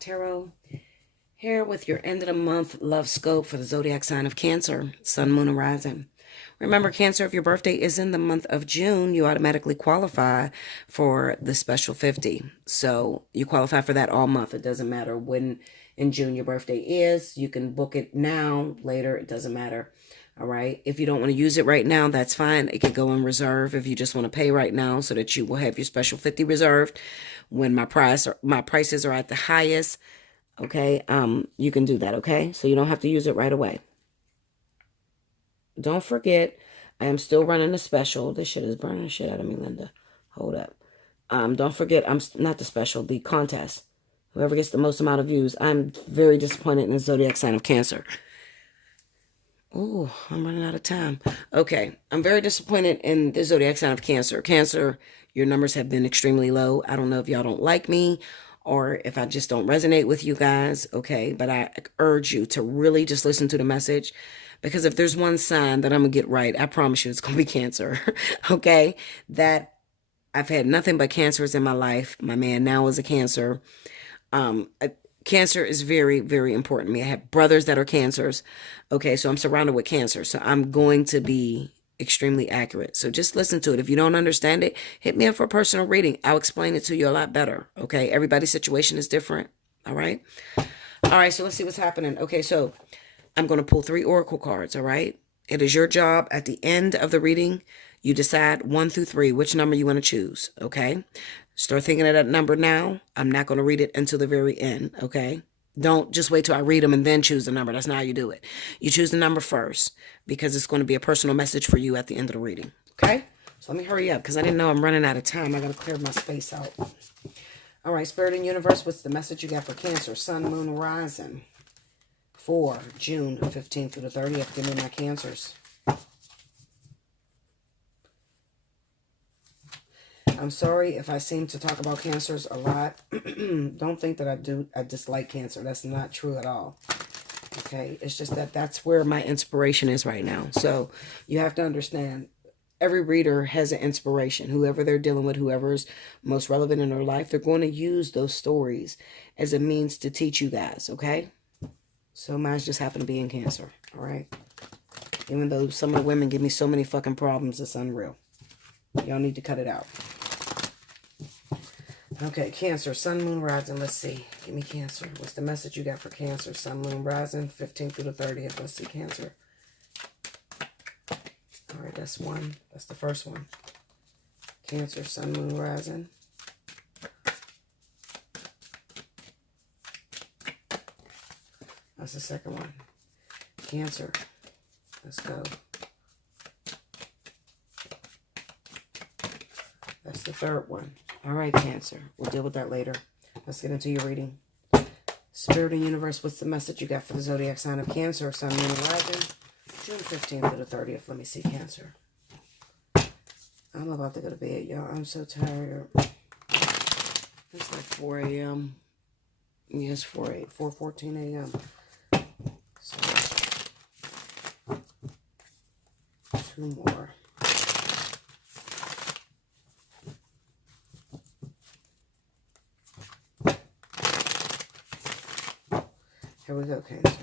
Tarot. Here with your end of the month love scope for the zodiac sign of Cancer, Sun, Moon, and Rising. Remember, Cancer, if your birthday is in the month of June, you automatically qualify for the special 50. So you qualify for that all month. It doesn't matter when in June your birthday is. You can book it now, later. It doesn't matter. All right. If you don't want to use it right now, that's fine. It could go in reserve if you just want to pay right now so that you will have your special 50 reserved when my prices are at the highest. Okay. You can do that. Okay. So you don't have to use it right away. Don't forget, I am still running a special. This shit is burning the shit out of me, Linda. Hold up. Don't forget, I'm not the special, the contest. Whoever gets the most amount of views. I'm very disappointed in the zodiac sign of Cancer. Oh, I'm running out of time. Okay. I'm very disappointed in the zodiac sign of Cancer. Cancer, your numbers have been extremely low. I don't know if y'all don't like me or if I just don't resonate with you guys. Okay. But I urge you to really just listen to the message, because if there's one sign that I'm going to get right, I promise you it's going to be Cancer. Okay. That I've had nothing but cancers in my life. My man now is a Cancer. Cancer is very, very important to me. I have brothers that are Cancers. Okay, so I'm surrounded with Cancer. So I'm going to be extremely accurate. So just listen to it. If you don't understand it, hit me up for a personal reading. I'll explain it to you a lot better. Okay, everybody's situation is different. All right. All right, so let's see what's happening. Okay, so I'm going to pull 3 oracle cards. All right. It is your job at the end of the reading. You decide 1 through 3, which number you want to choose. Okay. Start thinking of that number now. I'm not going to read it until the very end, okay? Don't just wait till I read them and then choose the number. That's not how you do it. You choose the number first because it's going to be a personal message for you at the end of the reading, okay? So let me hurry up because I didn't know I'm running out of time. I got to clear my space out. All right, Spirit and Universe, what's the message you got for Cancer, Sun, Moon, Rising for June 15th through the 30th? Give me my Cancers. I'm sorry if I seem to talk about Cancers a lot. Don't think that I dislike Cancer. That's not true at all. Okay, it's just that that's where my inspiration is right now. So you have to understand, every reader has an inspiration. Whoever they're dealing with, whoever's most relevant in their life, they're going to use those stories as a means to teach you guys, okay? So mine just happened to be in Cancer, all right? Even though some of the women give me so many fucking problems, it's unreal. Y'all need to cut it out. Okay, Cancer, Sun, Moon, Rising. Let's see. Give me Cancer. What's the message you got for Cancer, Sun, Moon, Rising, 15th through the 30th? Let's see, Cancer. All right, that's one. That's the first one. Cancer, Sun, Moon, Rising. That's the second one. Cancer. Let's go. That's the third one. All right, Cancer. We'll deal with that later. Let's get into your reading. Spirit and Universe, what's the message you got for the zodiac sign of Cancer, Sun, Moon, and Rising, June 15th to the 30th? Let me see, Cancer. I'm about to go to bed, y'all. I'm so tired. It's like 4 a.m. Yes, 4:14 a.m. So, 2 more. Here we go, Cancer.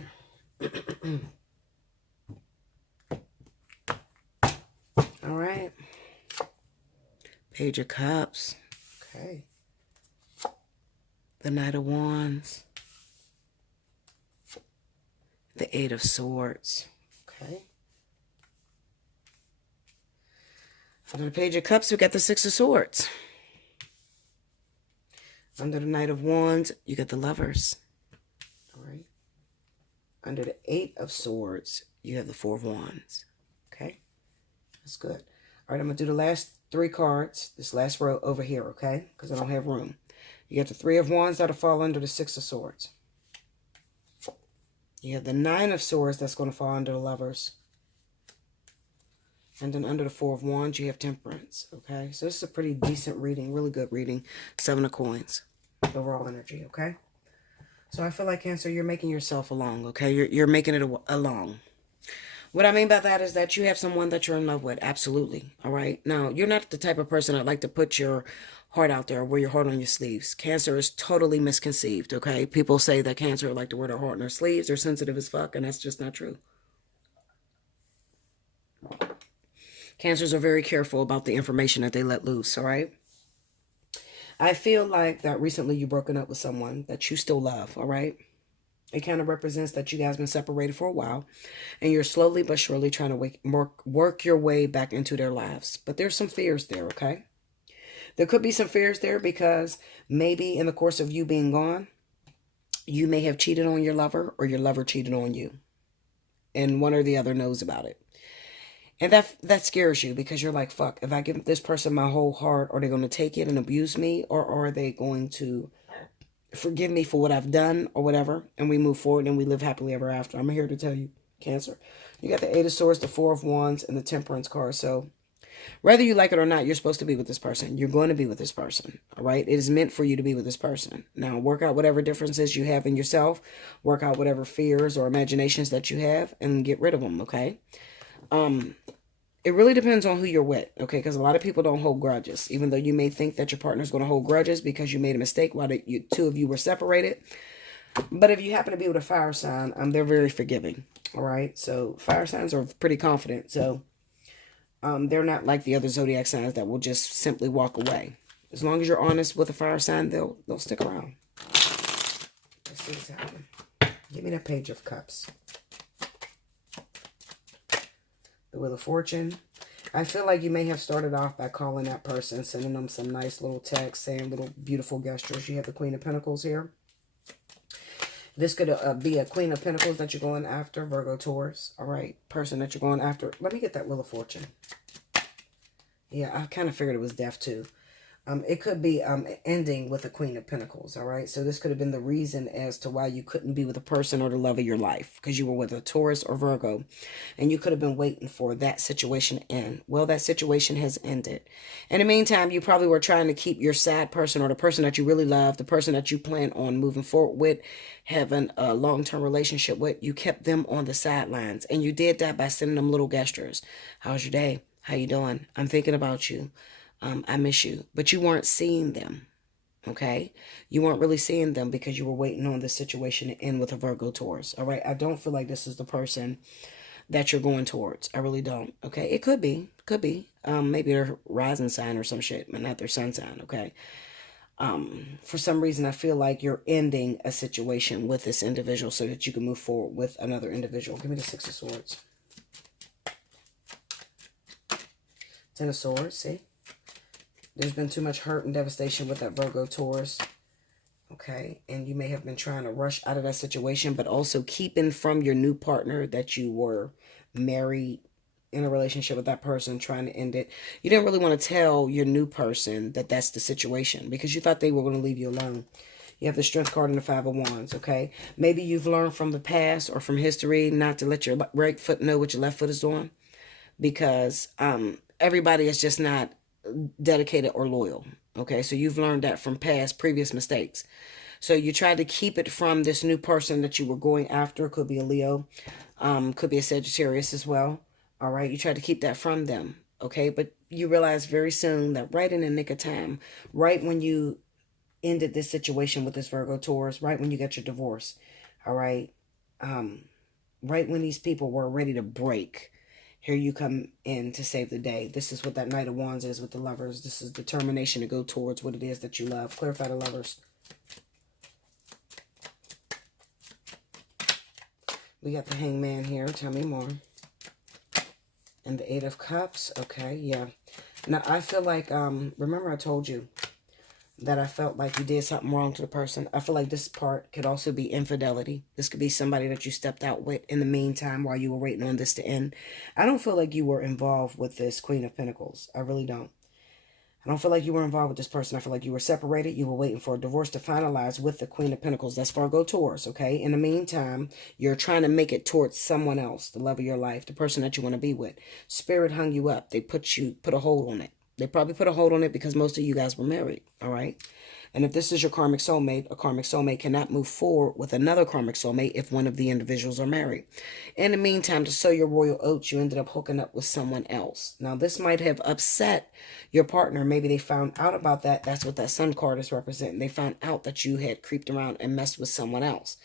All right. Page of Cups. Okay. The Knight of Wands. The Eight of Swords. Okay. Under the Page of Cups, we got the Six of Swords. Under the Knight of Wands, you got the Lovers. All right. Under the Eight of Swords, you have the Four of Wands. Okay? That's good. All right, I'm going to do the last 3 cards, this last row over here, okay? Because I don't have room. You got the Three of Wands that'll fall under the Six of Swords. You have the Nine of Swords that's going to fall under the Lovers. And then under the Four of Wands, you have Temperance, okay? So this is a pretty decent reading, really good reading. 7 of Coins, overall energy, okay? So I feel like, Cancer, you're making yourself along, okay? You're making it along. What I mean by that is that you have someone that you're in love with. Absolutely. All right. Now, you're not the type of person that like to put your heart out there, wear your heart on your sleeves. Cancer is totally misconceived. Okay. People say that Cancer like to wear their heart on their sleeves. They're sensitive as fuck, and that's just not true. Cancers are very careful about the information that they let loose. All right. I feel like that recently you broken up with someone that you still love. All right. It kind of represents that you guys been separated for a while, and you're slowly but surely trying to work your way back into their lives. But there's some fears there, okay? There could be some fears there because maybe in the course of you being gone, you may have cheated on your lover or your lover cheated on you. And one or the other knows about it. And that scares you because you're like, fuck, if I give this person my whole heart, are they going to take it and abuse me? Or are they going to forgive me for what I've done or whatever, and we move forward and we live happily ever after? I'm here to tell you, Cancer. You got the Eight of Swords, the Four of Wands, and the Temperance card. So whether you like it or not, you're supposed to be with this person. You're going to be with this person, all right? It is meant for you to be with this person. Now, work out whatever differences you have in yourself. Work out whatever fears or imaginations that you have and get rid of them, okay? It really depends on who you're with, okay? Because a lot of people don't hold grudges, even though you may think that your partner's going to hold grudges because you made a mistake while two of you were separated. But if you happen to be with a fire sign, they're very forgiving, all right? So fire signs are pretty confident, so they're not like the other zodiac signs that will just simply walk away. As long as you're honest with a fire sign, they'll stick around. Let's see what's happening. Give me that Page of Cups. The Wheel of Fortune. I feel like you may have started off by calling that person, sending them some nice little texts, saying little beautiful gestures. You have the Queen of Pentacles here. This could be a Queen of Pentacles that you're going after, Virgo, Taurus. All right, person that you're going after. Let me get that Wheel of Fortune. Yeah, I kind of figured it was death too. It could be ending with a Queen of Pentacles, all right? So this could have been the reason as to why you couldn't be with a person or the love of your life because you were with a Taurus or Virgo, and you could have been waiting for that situation to end. Well, that situation has ended. In the meantime, you probably were trying to keep your sad person or the person that you really love, the person that you plan on moving forward with, having a long-term relationship with. You kept them on the sidelines, and you did that by sending them little gestures. How's your day? How you doing? I'm thinking about you. I miss you. But you weren't seeing them, okay? You weren't really seeing them because you were waiting on the situation to end with a Virgo, Taurus, all right? I don't feel like this is the person that you're going towards. I really don't, okay? It could be. Could be. Maybe their rising sign or some shit, but not their sun sign, okay? For some reason, I feel like you're ending a situation with this individual so that you can move forward with another individual. Give me the Six of Swords. Ten of Swords, see? There's been too much hurt and devastation with that Virgo, Taurus. Okay. And you may have been trying to rush out of that situation, but also keeping from your new partner that you were married in a relationship with that person, trying to end it. You didn't really want to tell your new person that that's the situation because you thought they were going to leave you alone. You have the Strength card and the Five of Wands, okay? Maybe you've learned from the past or from history not to let your right foot know what your left foot is doing because everybody is just not dedicated or loyal, okay? So you've learned that from previous mistakes. So you tried to keep it from this new person that you were going after. Could be a Leo, could be a Sagittarius as well, all right? You tried to keep that from them, okay? But you realized very soon that right in the nick of time, right when you ended this situation with this Virgo, Taurus, right when you got your divorce, all right? Right when these people were ready to break, here you come in to save the day. This is what that Knight of Wands is with the Lovers. This is determination to go towards what it is that you love. Clarify the Lovers. We got the Hangman here. Tell me more. And the Eight of Cups. Okay, yeah. Now, I feel like, remember I told you that I felt like you did something wrong to the person. I feel like this part could also be infidelity. This could be somebody that you stepped out with in the meantime while you were waiting on this to end. I don't feel like you were involved with this Queen of Pentacles. I really don't. I don't feel like you were involved with this person. I feel like you were separated. You were waiting for a divorce to finalize with the Queen of Pentacles. That's Virgo, Taurus, okay? In the meantime, you're trying to make it towards someone else, the love of your life, the person that you want to be with. Spirit hung you up. They put a hold on it. They probably put a hold on it because most of you guys were married, all right? And if this is your karmic soulmate, a karmic soulmate cannot move forward with another karmic soulmate if one of the individuals are married. In the meantime, to sow your royal oats, you ended up hooking up with someone else. Now, this might have upset your partner. Maybe they found out about that. That's what that sun card is representing. They found out that you had creeped around and messed with someone else.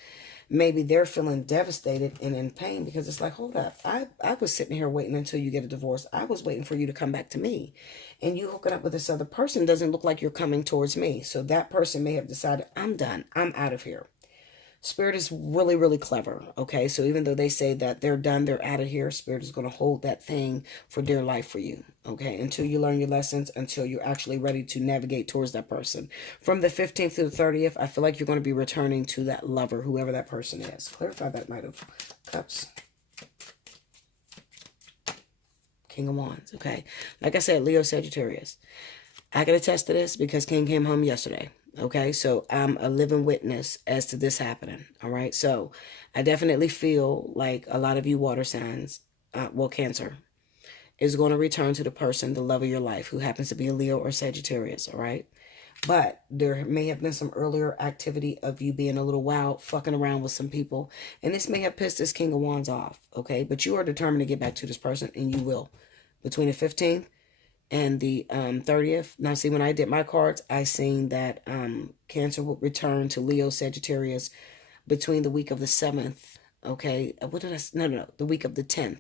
Maybe they're feeling devastated and in pain because it's like, hold up, I was sitting here waiting until you get a divorce. I was waiting for you to come back to me. And you hooking up with this other person doesn't look like you're coming towards me. So that person may have decided, I'm done. I'm out of here. Spirit is really, really clever, okay? So even though they say that they're done, they're out of here, Spirit is going to hold that thing for dear life for you, okay? Until you learn your lessons, until you're actually ready to navigate towards that person. From the 15th to the 30th, I feel like you're going to be returning to that lover, whoever that person is. Clarify that Knight of Cups. King of Wands, okay? Like I said, Leo, Sagittarius. I can attest to this because King came home yesterday. Okay, so I'm a living witness as to this happening. All right, so I definitely feel like a lot of you water signs, well, Cancer, is going to return to the person, the love of your life, who happens to be a Leo or Sagittarius. All right, but there may have been some earlier activity of you being a little wild, fucking around with some people, and this may have pissed this King of Wands off. Okay, but you are determined to get back to this person, and you will. Between the 15th and the 30th. Now, see, when I did my cards, I seen that Cancer would return to Leo, Sagittarius between the week of the 7th. Okay, what did I? No, the week of the 10th.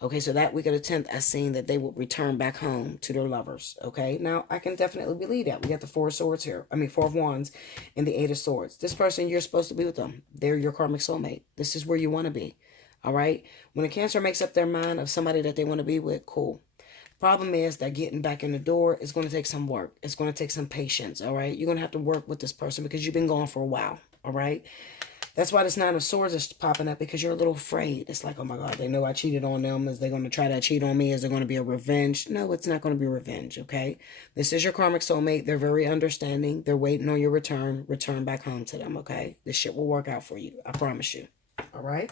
Okay, so that week of the 10th, I seen that they would return back home to their lovers. Okay, now I can definitely believe that. We got the Four of Swords here. I mean, Four of Wands and the Eight of Swords. This person, you're supposed to be with them. They're your karmic soulmate. This is where you want to be. All right, when a Cancer makes up their mind of somebody that they want to be with, cool. Problem is that getting back in the door is going to take some work. It's going to take some patience, all right? You're going to have to work with this person because you've been gone for a while, all right? That's why this Nine of Swords is popping up, because you're a little afraid. It's like, oh my God, they know I cheated on them. Is they going to try to cheat on me? Is there going to be a revenge? No, it's not going to be revenge, okay? This is your karmic soulmate. They're very understanding. They're waiting on your return. Return back home to them, okay? This shit will work out for you. I promise you, all right?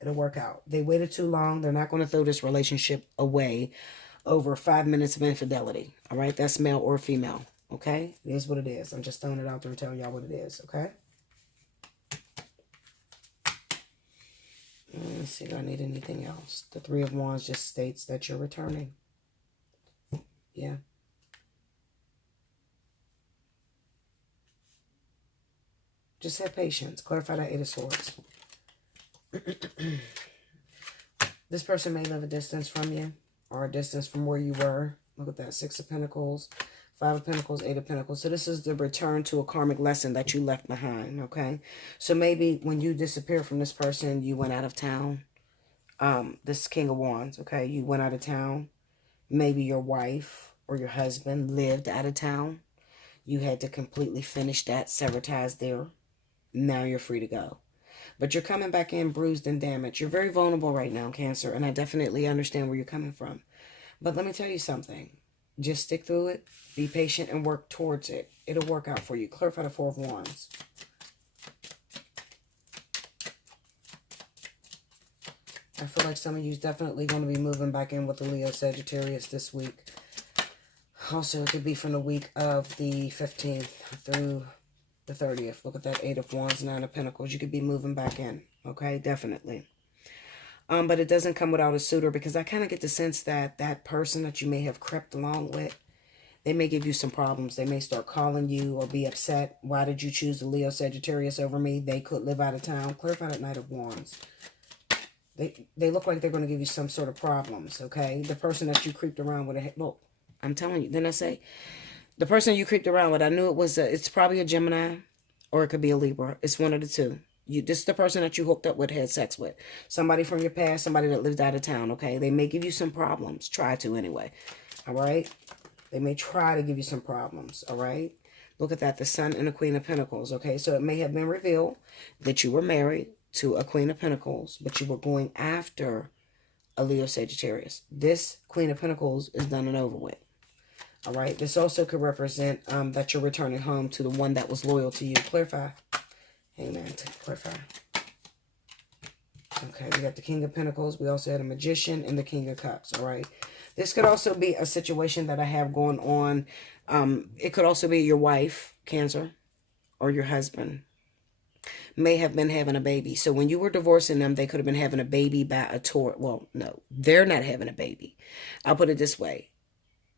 It'll work out. They waited too long. They're not going to throw this relationship away over 5 minutes of infidelity. All right, that's male or female. Okay, it is what it is. I'm just throwing it out there and telling y'all what it is. Okay. Let's see, do I need anything else? The Three of Wands just states that you're returning. Yeah. Just have patience. Clarify that Eight of Swords. This person may live a distance from you, or a distance from where you were. Look at that. Six of Pentacles, Five of Pentacles, Eight of Pentacles. So this is the return to a karmic lesson that you left behind, okay? So maybe when you disappeared from this person, you went out of town. This King of Wands, okay? You went out of town. Maybe your wife or your husband lived out of town. You had to completely finish that, sever ties there. Now you're free to go. But you're coming back in bruised and damaged. You're very vulnerable right now, Cancer, and I definitely understand where you're coming from. But let me tell you something. Just stick through it, be patient, and work towards it. It'll work out for you. Clarify the Four of Wands. I feel like some of you is definitely going to be moving back in with the Leo Sagittarius this week. Also, it could be from the week of the 15th through the 30th. Look at that Eight of Wands, Nine of Pentacles. You could be moving back in. Okay, definitely. But it doesn't come without a suitor, because I kind of get the sense that that person that you may have crept along with, they may give you some problems. They may start calling you or be upset. Why did you choose the Leo Sagittarius over me? They could live out of town. Clarify that Knight of Wands. They look like they're going to give you some sort of problems, okay? The person that you creeped around with, look, I'm telling you. Then I say, the person you creeped around with, I knew it was, it's probably a Gemini, or it could be a Libra. It's one of the two. This is the person that you hooked up with, had sex with. Somebody from your past, somebody that lived out of town, okay? They may give you some problems. Try to anyway, all right? They may try to give you some problems, all right? Look at that, the Sun and the Queen of Pentacles, okay? So it may have been revealed that you were married to a Queen of Pentacles, but you were going after a Leo Sagittarius. This Queen of Pentacles is done and over with, all right? This also could represent that you're returning home to the one that was loyal to you. Clarify. Amen. Clarify. Okay, we got the King of Pentacles. We also had a Magician and the King of Cups, all right? This could also be a situation that I have going on. It could also be your wife, Cancer, or your husband may have been having a baby. So when you were divorcing them, they could have been having a baby by a Taurus. Well, no, they're not having a baby. I'll put it this way.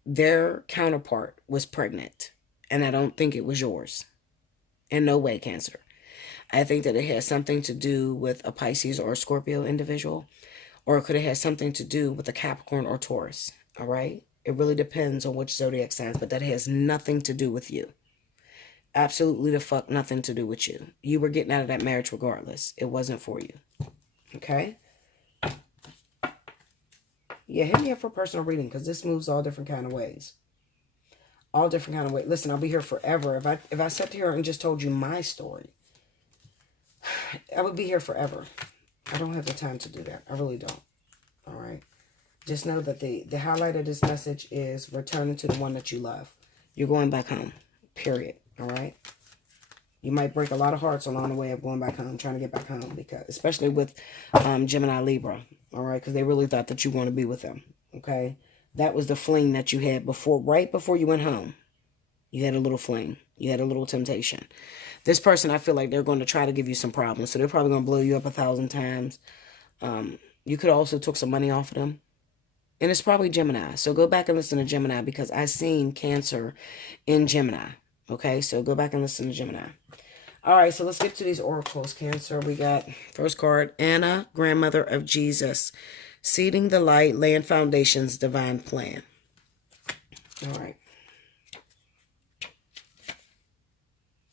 Their counterpart was pregnant, and I don't think it was yours. In no way, Cancer. I think that it has something to do with a Pisces or a Scorpio individual, or it could have had something to do with a Capricorn or Taurus, all right? It really depends on which zodiac signs, but that has nothing to do with you. Absolutely the fuck nothing to do with you. You were getting out of that marriage regardless. It wasn't for you, okay? Yeah, hit me up for personal reading because this moves all different kind of ways. All different kind of ways. Listen, I'll be here forever. If I sat here and just told you my story, I would be here forever. I don't have the time to do that. I really don't. All right. Just know that the highlight of this message is returning to the one that you love. You're going back home. Period. All right. You might break a lot of hearts along the way of going back home, trying to get back home, because especially with Gemini Libra. All right. Because they really thought that you want to be with them. Okay. That was the fling that you had before, right before you went home. You had a little fling. You had a little temptation. This person, I feel like they're going to try to give you some problems. So they're probably going to blow you up 1,000 times. You could also took some money off of them. And it's probably Gemini. So go back and listen to Gemini because I seen Cancer in Gemini. Okay, so go back and listen to Gemini. All right, so let's get to these oracles, Cancer. We got first card, Anna, grandmother of Jesus. Seeding the light, laying foundations, divine plan. All right.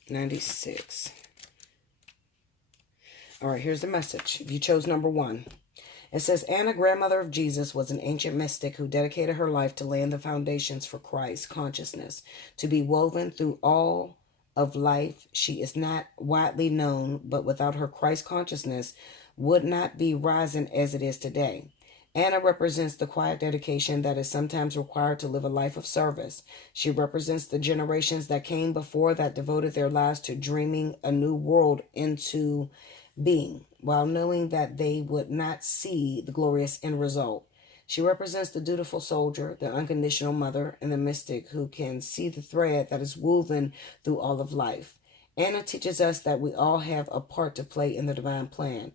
96. All right, here's the message. If you chose number 1. It says, Anna, grandmother of Jesus, was an ancient mystic who dedicated her life to laying the foundations for Christ consciousness, to be woven through all of life. She is not widely known, but without her Christ consciousness would not be rising as it is today. Anna represents the quiet dedication that is sometimes required to live a life of service. She represents the generations that came before that devoted their lives to dreaming a new world into being, while knowing that they would not see the glorious end result. She represents the dutiful soldier, the unconditional mother, and the mystic who can see the thread that is woven through all of life. Anna teaches us that we all have a part to play in the divine plan.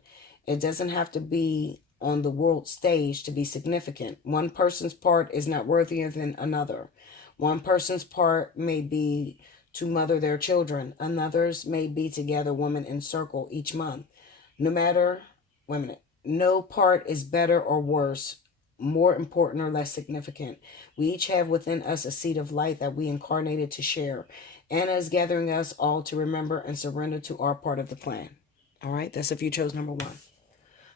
It doesn't have to be on the world stage to be significant. One person's part is not worthier than another. One person's part may be to mother their children. Another's may be to gather women in circle each month. No part is better or worse, more important or less significant. We each have within us a seed of light that we incarnated to share. Anna is gathering us all to remember and surrender to our part of the plan. All right, that's if you chose number 1.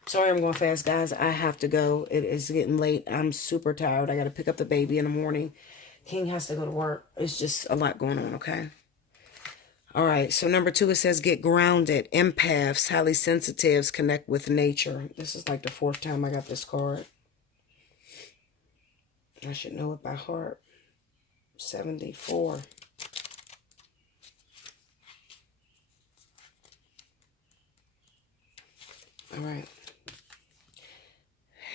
Sorry, I'm going fast, guys. I have to go. It is getting late. I'm super tired. I got to pick up the baby in the morning. King has to go to work. It's just a lot going on, okay? All right, so number 2, it says get grounded. Empaths, highly sensitives, connect with nature. This is like the 4th time I got this card. I should know it by heart. 74. All right.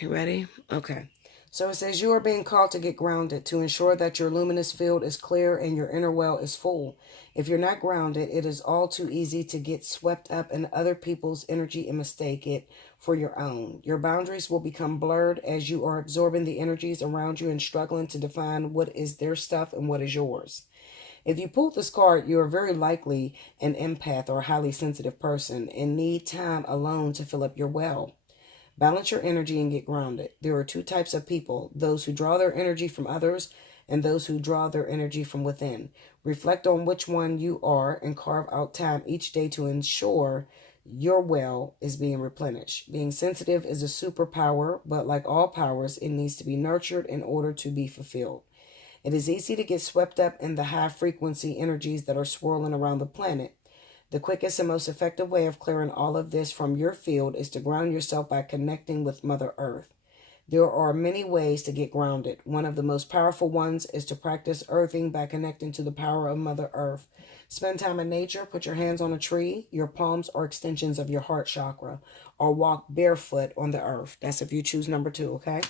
You ready? Okay. So it says you are being called to get grounded to ensure that your luminous field is clear and your inner well is full. If you're not grounded, it is all too easy to get swept up in other people's energy and mistake it for your own. Your boundaries will become blurred as you are absorbing the energies around you and struggling to define what is their stuff and what is yours. If you pulled this card, you are very likely an empath or a highly sensitive person and need time alone to fill up your well. Balance your energy and get grounded. There are 2 types of people, those who draw their energy from others and those who draw their energy from within. Reflect on which one you are and carve out time each day to ensure your well is being replenished. Being sensitive is a superpower, but like all powers, it needs to be nurtured in order to be fulfilled. It is easy to get swept up in the high frequency energies that are swirling around the planet. The quickest and most effective way of clearing all of this from your field is to ground yourself by connecting with Mother Earth. There are many ways to get grounded. One of the most powerful ones is to practice earthing by connecting to the power of Mother Earth. Spend time in nature. Put your hands on a tree. Your palms are extensions of your heart chakra. Or walk barefoot on the earth. That's if you choose number 2, okay?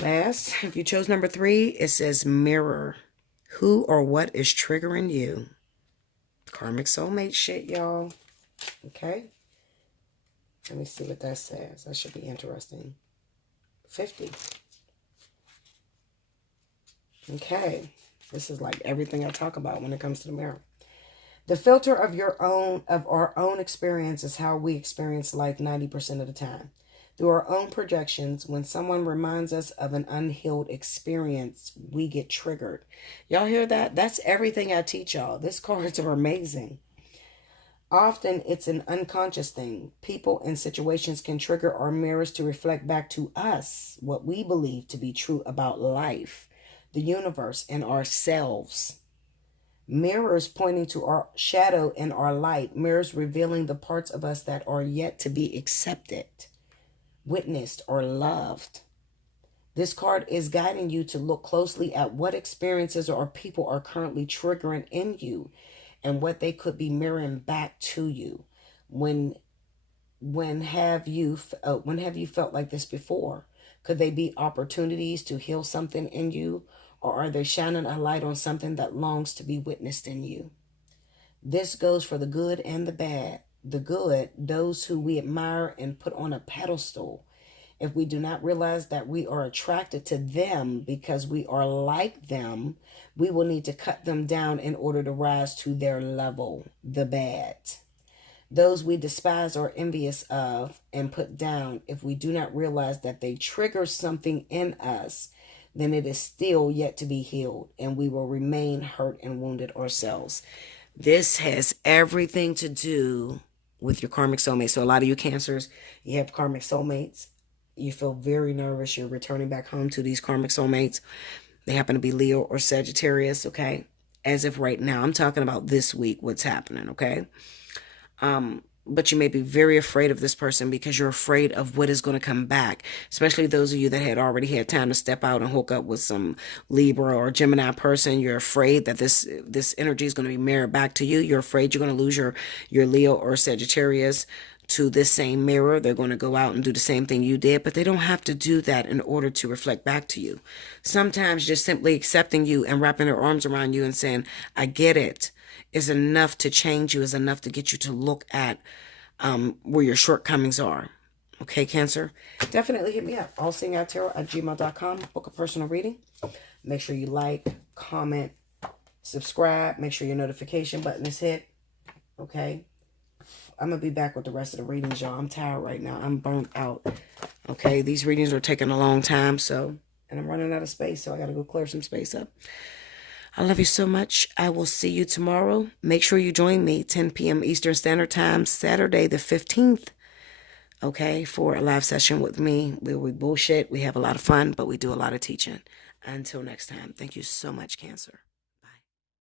Last, if you chose number 3, it says mirror. Who or what is triggering you? Karmic soulmate shit, y'all. Okay? Let me see what that says. That should be interesting. 50. Okay. This is like everything I talk about when it comes to the mirror. The filter of our own experience is how we experience life 90% of the time. Through our own projections, when someone reminds us of an unhealed experience, we get triggered. Y'all hear that? That's everything I teach y'all. These cards are amazing. Often it's an unconscious thing. People and situations can trigger our mirrors to reflect back to us what we believe to be true about life, the universe, and ourselves. Mirrors pointing to our shadow and our light. Mirrors revealing the parts of us that are yet to be accepted, witnessed, or loved. This card is guiding you to look closely at what experiences or people are currently triggering in you and what they could be mirroring back to you. When have you felt like this before? Could they be opportunities to heal something in you? Or are they shining a light on something that longs to be witnessed in you? This goes for the good and the bad. The good, those who we admire and put on a pedestal. If we do not realize that we are attracted to them because we are like them, we will need to cut them down in order to rise to their level. The bad. Those we despise or envious of and put down, if we do not realize that they trigger something in us, then it is still yet to be healed, and we will remain hurt and wounded ourselves. This has everything to do with your karmic soulmate. So a lot of you Cancers, you have karmic soulmates. You feel very nervous. You're returning back home to these karmic soulmates. They happen to be Leo or Sagittarius, okay? As if right now, I'm talking about this week, what's happening, okay? But you may be very afraid of this person because you're afraid of what is going to come back, especially those of you that had already had time to step out and hook up with some Libra or Gemini person. You're afraid that this energy is going to be mirrored back to you. You're afraid you're going to lose your Leo or Sagittarius to this same mirror. They're going to go out and do the same thing you did, but they don't have to do that in order to reflect back to you. Sometimes just simply accepting you and wrapping their arms around you and saying, I get it, is enough to change you, is enough to get you to look at where your shortcomings are. Okay, Cancer? Definitely hit me up. Allseeingeyetarot@gmail.com. Book a personal reading. Make sure you like, comment, subscribe. Make sure your notification button is hit. Okay? I'm going to be back with the rest of the readings, y'all. I'm tired right now. I'm burnt out. Okay? These readings are taking a long time, and I'm running out of space, so I got to go clear some space up. I love you so much. I will see you tomorrow. Make sure you join me 10 p.m. Eastern Standard Time, Saturday the 15th, okay, for a live session with me. We bullshit. We have a lot of fun, but we do a lot of teaching. Until next time, thank you so much, Cancer.